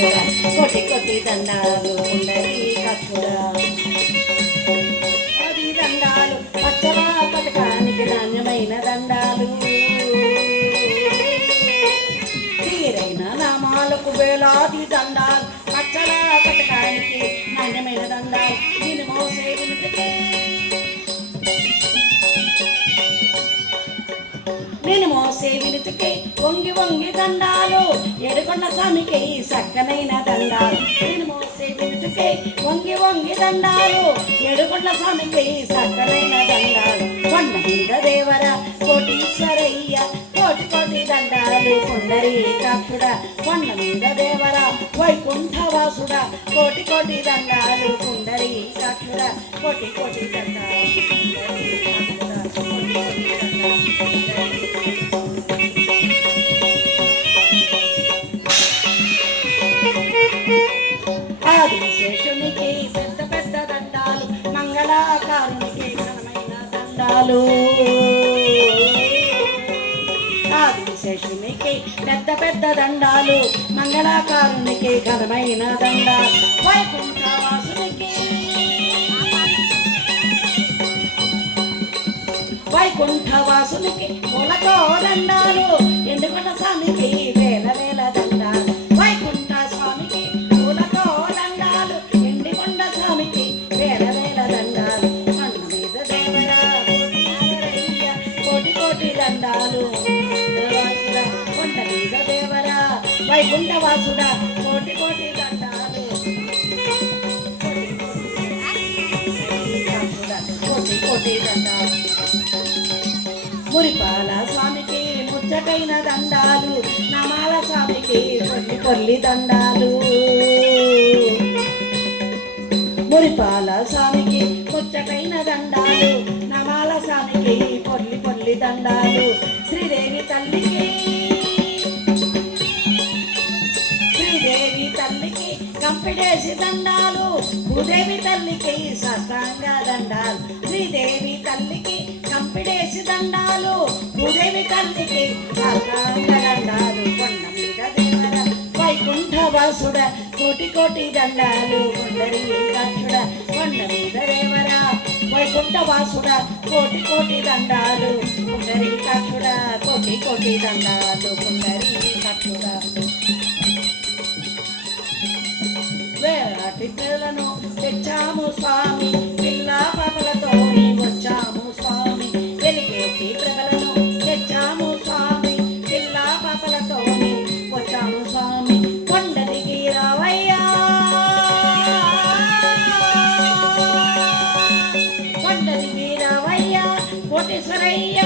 కాక్షుడా కోటి కోటి దండాలు పుండరీకాక్షుడా అది దండాలు పచ్చల పథకానికి నాణ్యమైన దండాలు తీరైన నామాలకు వేలాది దండాలు పచ్చల పథకానికి నాణ్యమైన దండాలు దీని మోసే వినుటకే నేను మోసే వినుటకే వంగి వంగి దండాలు ఏడుకొండ స్వామికి సక్కనైన దండాలు నేను మోసే వినుటకే వంగి వంగి దండాలు ఏడుకొండ స్వామికి సక్కనైన దండాలు కొండ మీద దేవర కోటీశ్వరయ్య కోటి కోటి దండాలు పుండరీకాక్షుడా కొండ మీద దేవర వైకుంఠవాసుడా కోటి కోటి దండాలు పుండరీకాక్షుడా కోటి కోటి దండాలు ఆదిశేషునికి పెద్ద పెద్ద దండాలు మంగళాకారునికి ఘనమైన దండాలు ఆదిశేషునికి పెద్ద పెద్ద దండాలు మంగళాకారునికి ఘనమైన దండాలు వైకుంఠవాసునికి పూలతో దండాలు ఎందుకొండ స్వామికి వేల వేల దండాలు వైకుంఠ స్వామికి పూలతో దండాలు ఎండికొండ స్వామికి వేల వేల దండాలు కొండ మీద దేవరా కోటి కోటి దండాలు కొండ మీద దేవరా వైకుంఠవాసుడా కోటి కోటి దండాలు కోటి కోటి దండాలు మురిపాల స్వామికి ముచ్చటైన దండాలు నమాల స్వామికి పొల్లి పొల్లి దండాలు మురిపాల స్వామికి ముచ్చటైన దండాలు నమాల స్వామికి పొల్లి పొల్లి దండాలు శ్రీదేవి తల్లికి కంపిడేసి దండాలు భూదేవి తల్లికి సాష్టాంగ దండాలు శ్రీదేవి తల్లికి కంపిడేసి దండాలు భూదేవి తల్లికి సాష్టాంగ దండాలు కొండ మీద దేవర వైకుంఠవాసుడ కోటి కోటి దండాలు పుండరీకాక్షుడ కొండ మీద దేవర వైకుంఠవాసుడ కోటి కోటి దండాలు పుండరీకాక్షుడ కోటి కోటి దండాలు పుండరీకాక్షుడ వేలాటి పిల్లలను తెచ్చాము స్వామి పిల్ల పాపలతో వచ్చాము స్వామి వెలిగేటి ప్రజలను తెచ్చాము స్వామి పిల్ల పాపలతో వచ్చాము స్వామి కొండ దిగి రావయ్యా కొండ దిగి రావయ్యా కోటేశ్వరయ్య